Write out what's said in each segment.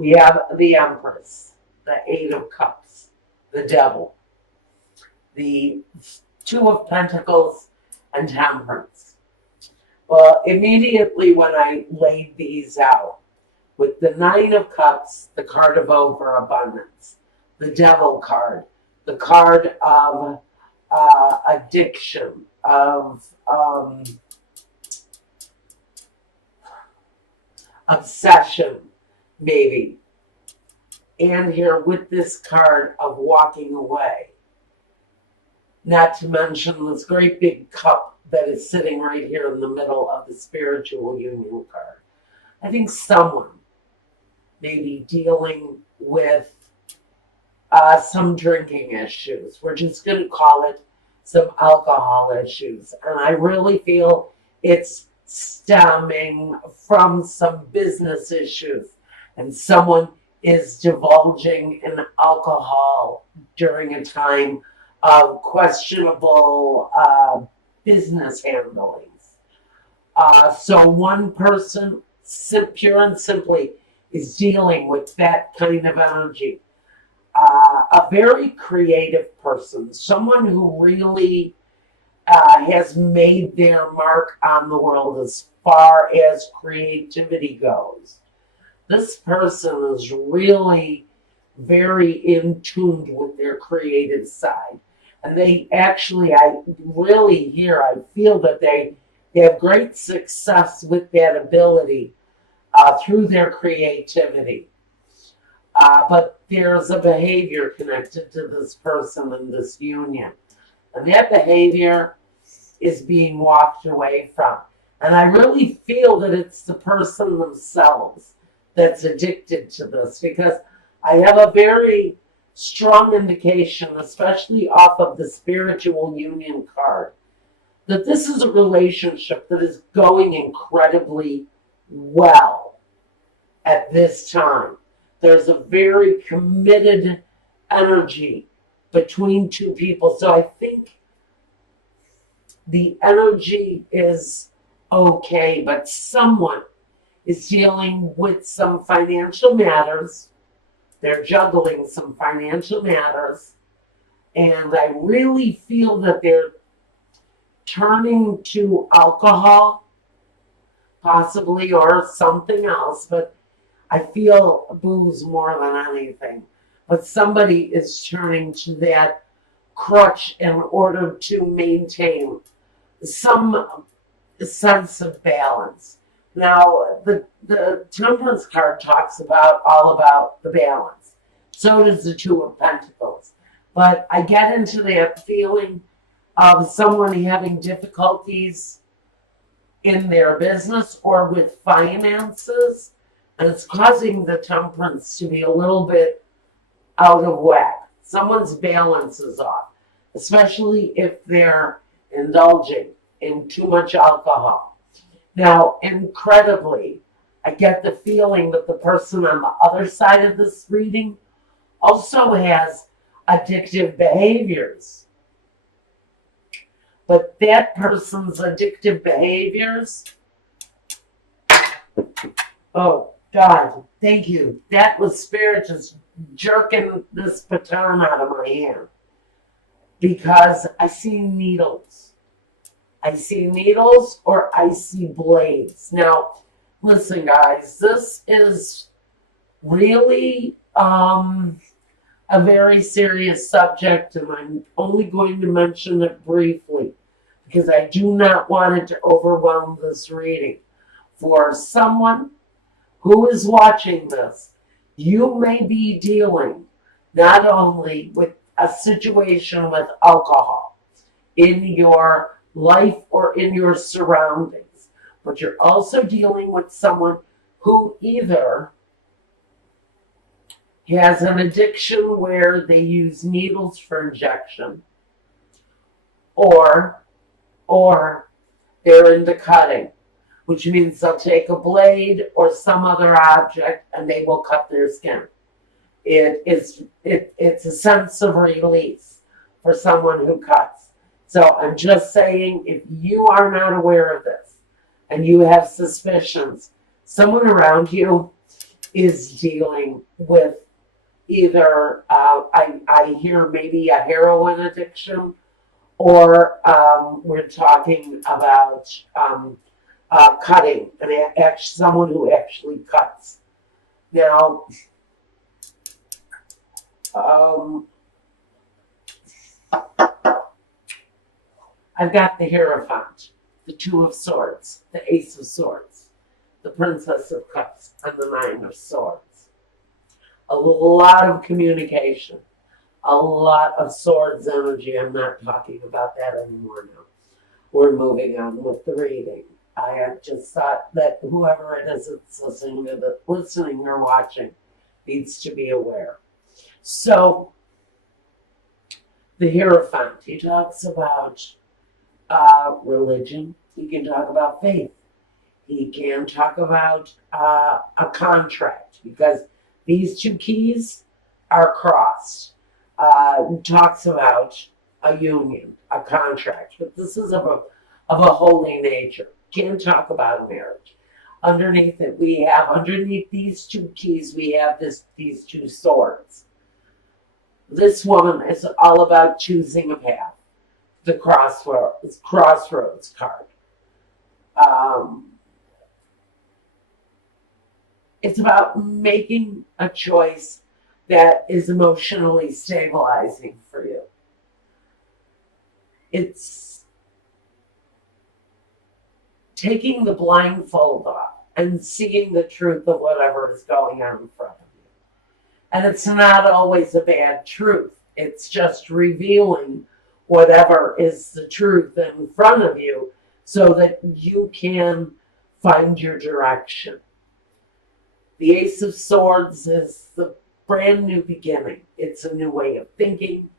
We have the Empress, the Eight of Cups, the Devil, the Two of Pentacles, and Temperance. Well, immediately when I laid these out, with the Nine of Cups, the card of overabundance, the Devil card, the card of addiction, of obsession, maybe. And here with this card of walking away. Not to mention this great big cup that is sitting right here in the middle of the spiritual union card. I think someone may be dealing with some drinking issues. We're just going to call it some alcohol issues. And I really feel it's stemming from some business issues. And someone is divulging in alcohol during a time of questionable business handlings. So one person, pure and simply, is dealing with that kind of energy. A very creative person, someone who really has made their mark on the world as far as creativity goes. This person is really very in tune with their creative side. And they actually, I feel that they have great success with that ability through their creativity. But there's a behavior connected to this person in this union. And that behavior is being walked away from. And I really feel that it's the person themselves that's addicted to this, because I have a very strong indication, especially off of the spiritual union card, that this is a relationship that is going incredibly well at this time. There's a very committed energy between two people. So I think the energy is okay, but someone is dealing with some financial matters. They're juggling some financial matters. And I really feel that they're turning to alcohol, possibly, or something else, but I feel booze more than anything. But somebody is turning to that crutch in order to maintain some sense of balance. Now, the Temperance card talks all about the balance. So does the Two of Pentacles. But I get into that feeling of someone having difficulties in their business or with finances, and it's causing the Temperance to be a little bit out of whack. Someone's balance is off, especially if they're indulging in too much alcohol. Now, incredibly, I get the feeling that the person on the other side of this reading also has addictive behaviors. But that person's addictive behaviors, oh God, thank you. That was Spirit just jerking this baton out of my hand. Because I see needles. I see needles or I see blades. Now, listen, guys, this is really a very serious subject, and I'm only going to mention it briefly because I do not want it to overwhelm this reading. For someone who is watching this, you may be dealing not only with a situation with alcohol in your life or in your surroundings, but you're also dealing with someone who either has an addiction where they use needles for injection, or they're into cutting, which means they'll take a blade or some other object and they will cut their skin. It's a sense of release for someone who cuts. So I'm just saying, if you are not aware of this and you have suspicions, someone around you is dealing with either, I hear maybe a heroin addiction, or we're talking about cutting, and someone who actually cuts. Now, I've got the Hierophant, the Two of Swords, the Ace of Swords, the Princess of Cups, and the Nine of Swords. A lot of communication, a lot of swords energy. I'm not talking about that anymore now. We're moving on with the reading. I have just thought that whoever it is that's listening or watching needs to be aware. So, the Hierophant, he talks about religion. He can talk about faith. He can talk about a contract, because these two keys are crossed. Talks about a union, a contract, but this is of a holy nature. Can't talk about marriage. Underneath these two keys, we have these two swords. This woman is all about choosing a path. The crossroads card. It's about making a choice that is emotionally stabilizing for you. It's taking the blindfold off and seeing the truth of whatever is going on in front of you. And it's not always a bad truth. It's just revealing whatever is the truth in front of you so that you can find your direction. The Ace of Swords is the brand new beginning. It's a new way of thinking,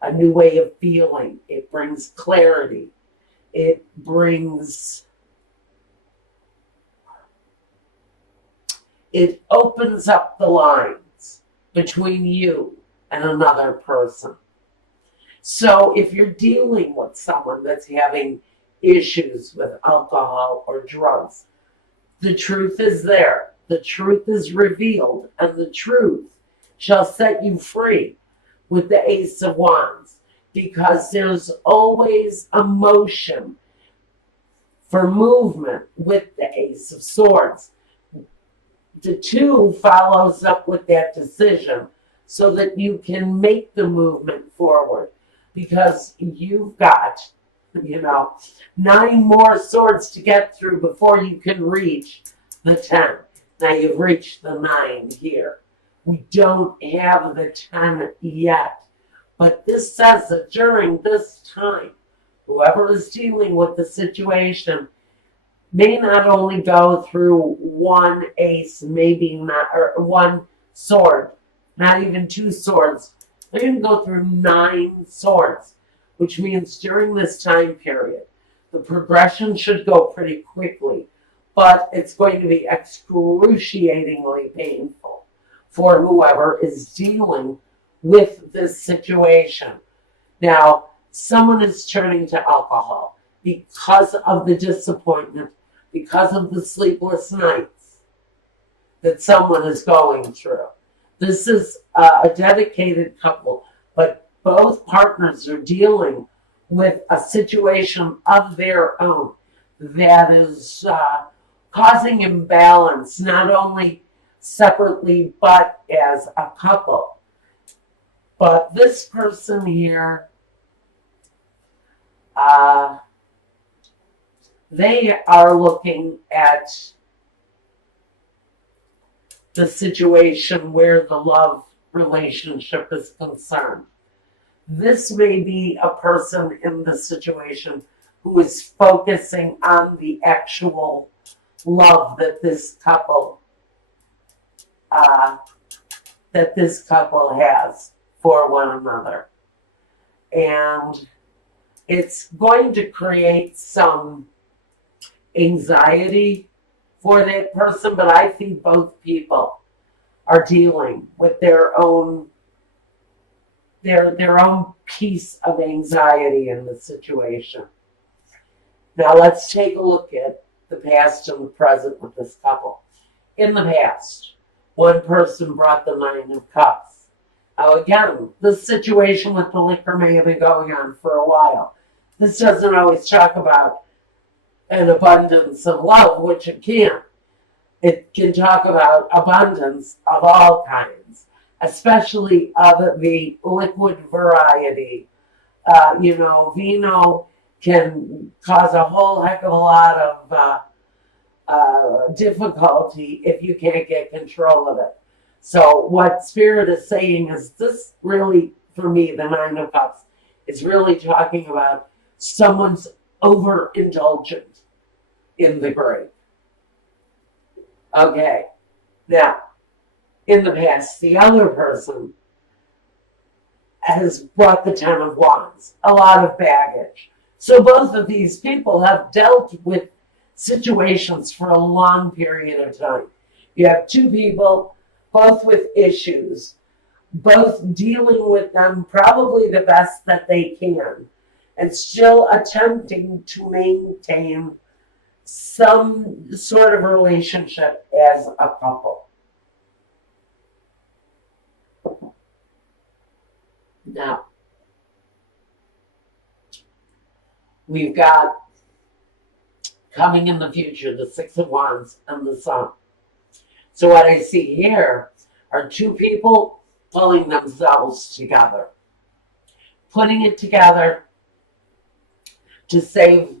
a new way of feeling. It brings clarity. It opens up the lines between you and another person. So if you're dealing with someone that's having issues with alcohol or drugs, the truth is there. The truth is revealed, and the truth shall set you free with the Ace of Wands, because there's always a motion for movement with the Ace of Swords. The two follows up with that decision so that you can make the movement forward, because you've got, 9 more swords to get through before you can reach the 10. Now you've reached the 9 here. We don't have the 10 yet. But this says that during this time, whoever is dealing with the situation may not only go through one ace, maybe not, or one sword, not even 2 swords. They're going to go through 9 swords, which means during this time period, the progression should go pretty quickly, but it's going to be excruciatingly painful for whoever is dealing with this situation. Now, someone is turning to alcohol because of the disappointment, because of the sleepless nights that someone is going through. This is a dedicated couple, but both partners are dealing with a situation of their own that is causing imbalance, not only separately, but as a couple. But this person here, they are looking at the situation where the love relationship is concerned. This may be a person in the situation who is focusing on the actual love that this couple has for one another. And it's going to create some anxiety for that person, but I think both people are dealing with their own piece of anxiety in the situation. Now let's take a look at the past and the present with this couple. In the past, One person brought the Nine of Cups. Now again, this situation with the liquor may have been going on for a while. This doesn't always talk about an abundance of love, which it can. It can talk about abundance of all kinds, especially of the liquid variety. Vino can cause a whole heck of a lot of difficulty if you can't get control of it. So what Spirit is saying is this really, for me, the Nine of Cups, is really talking about someone's overindulgent in the grape. Okay, now, in the past, the other person has brought the Ten of Wands, a lot of baggage. So both of these people have dealt with situations for a long period of time. You have two people, both with issues, both dealing with them probably the best that they can, and still attempting to maintain some sort of relationship as a couple. Now, we've got coming in the future the Six of Wands and the Sun. So what I see here are two people pulling themselves together, putting it together to save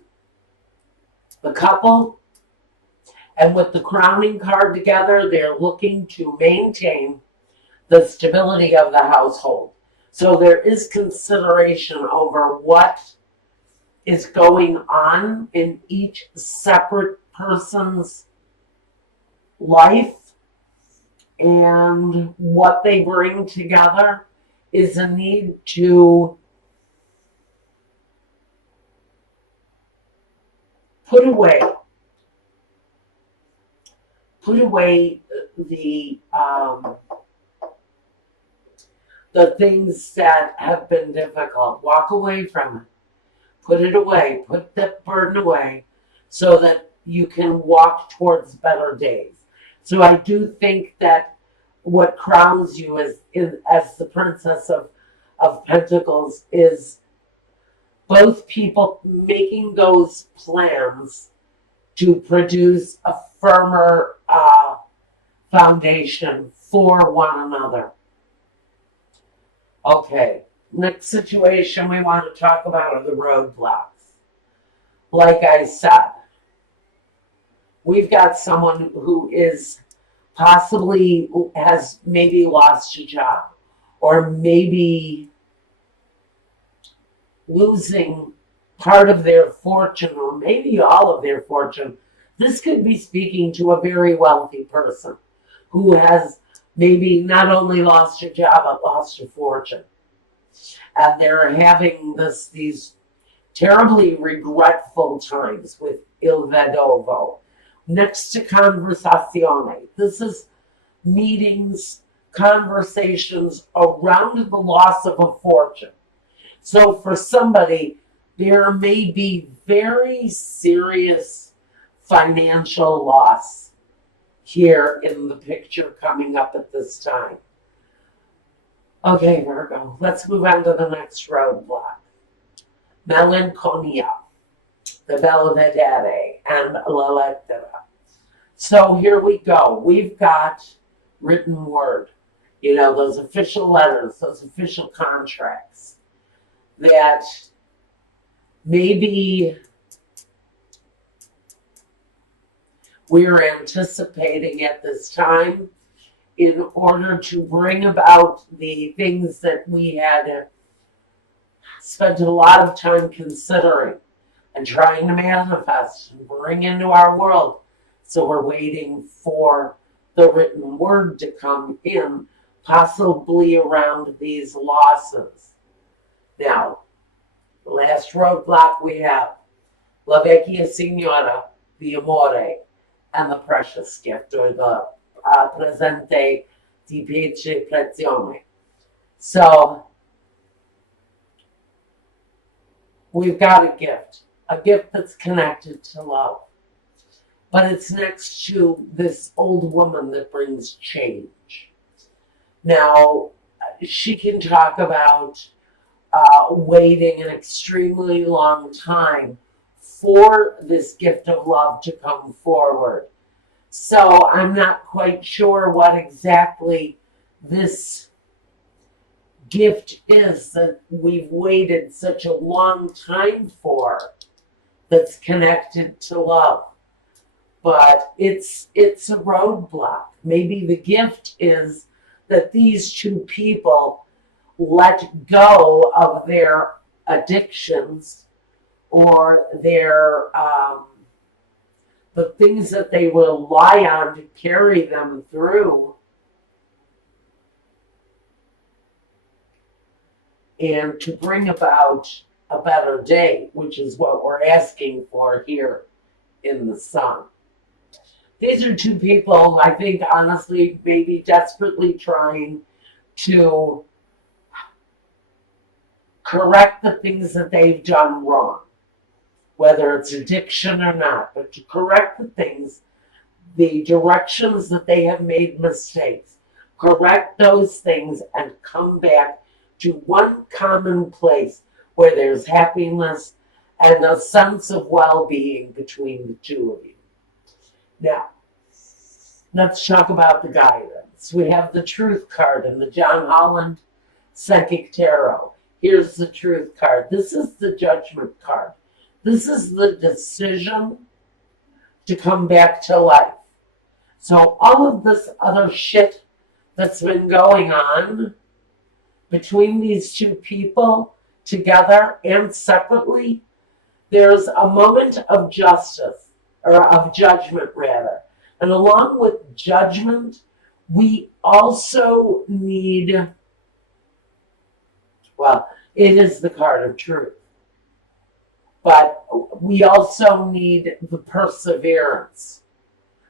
the couple. And with the crowning card together, they're looking to maintain the stability of the household. So there is consideration over what is going on in each separate person's life, and what they bring together is a need to put away the things that have been difficult. Walk away from it. Put it away. Put that burden away so that you can walk towards better days. So I do think that what crowns you as the Princess of Pentacles is both people making those plans to produce a firmer foundation for one another. Okay, next situation we want to talk about are the roadblocks. Like I said, we've got someone who is possibly has maybe lost a job, or maybe losing part of their fortune, or maybe all of their fortune. This could be speaking to a very wealthy person who has maybe not only lost a job, but lost a fortune. And they're having these terribly regretful times with Il Vedovo. Next to conversazione. This is meetings, conversations around the loss of a fortune. So for somebody, there may be very serious financial loss here in the picture coming up at this time. Okay, Virgo, let's move on to the next roadblock. Melancholia, the Belvedere, and La Lettera. So here we go. We've got written word, those official letters, those official contracts that maybe we're anticipating at this time in order to bring about the things that we had spent a lot of time considering and trying to manifest and bring into our world. So we're waiting for the written word to come in, possibly around these losses. Now, the last roadblock we have, La Vecchia Signora, the Amore, and the Precious Gift, or the Presente di Piece Prezione. So, we've got a gift that's connected to love. but it's next to this old woman that brings change. Now, she can talk about waiting an extremely long time for this gift of love to come forward. So I'm not quite sure what exactly this gift is that we've waited such a long time for that's connected to love. But it's a roadblock. Maybe the gift is that these two people let go of their addictions or their the things that they rely on to carry them through, and to bring about a better day, which is what we're asking for here in the sun. These are two people, I think, honestly, maybe desperately trying to correct the things that they've done wrong, whether it's addiction or not, but to correct the things, the directions that they have made mistakes, correct those things and come back to one common place where there's happiness and a sense of well-being between the two of you. Now, let's talk about the guidance. We have the Truth card in the John Holland Psychic Tarot. Here's the Truth card. This is the Judgment card. This is the decision to come back to life. So all of this other shit that's been going on between these two people, together and separately, there's a moment of justice, or of judgment rather. And along with judgment, we also need, well, it is the card of truth. But we also need the perseverance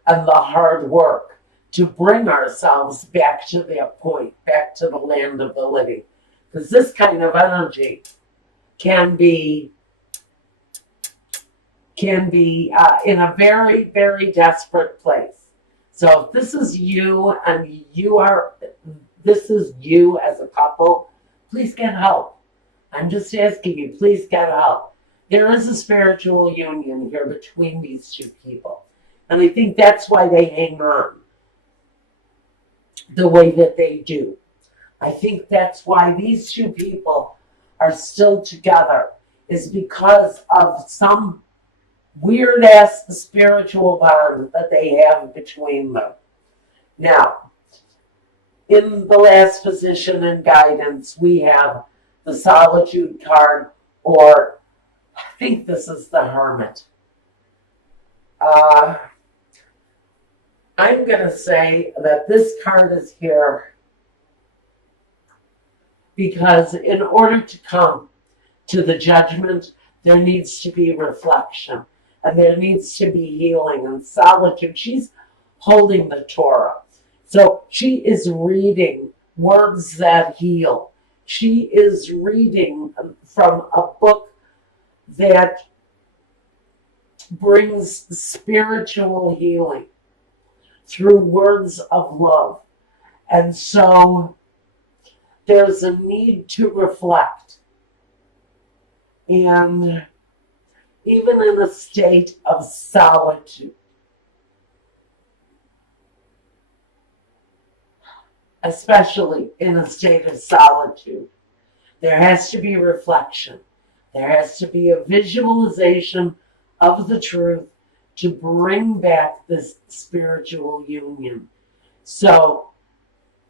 and the hard work to bring ourselves back to that point, back to the land of the living. Because this kind of energy can be in a very, very desperate place. So if this is you and this is you as a couple, please get help. I'm just asking you, please get help. There is a spiritual union here between these two people. And I think that's why they hang on the way that they do. I think that's why these two people are still together, is because of some weird-ass spiritual bond that they have between them. Now, in the last position in guidance, we have the Solitude card, or I think this is the Hermit. I'm going to say that this card is here because in order to come to the judgment, there needs to be reflection and there needs to be healing and solitude. She's holding the Torah. So she is reading words that heal. She is reading from a book that brings spiritual healing through words of love. And so there's a need to reflect. And even in a state of solitude, especially in a state of solitude, there has to be reflection. There has to be a visualization of the truth to bring back this spiritual union. So,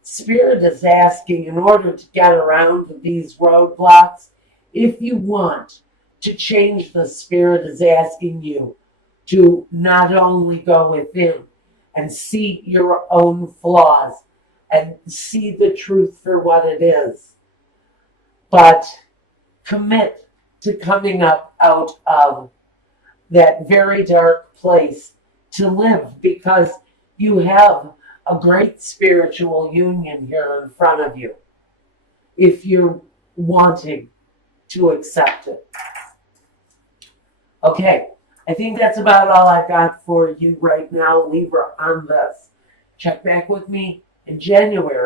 Spirit is asking, in order to get around these roadblocks, if you want to change, the Spirit is asking you to not only go within and see your own flaws and see the truth for what it is, but commit to coming up out of that very dark place to live, because you have a great spiritual union here in front of you if you're wanting to accept it. Okay, I think that's about all I've got for you right now, Libra, on this. Check back with me in January.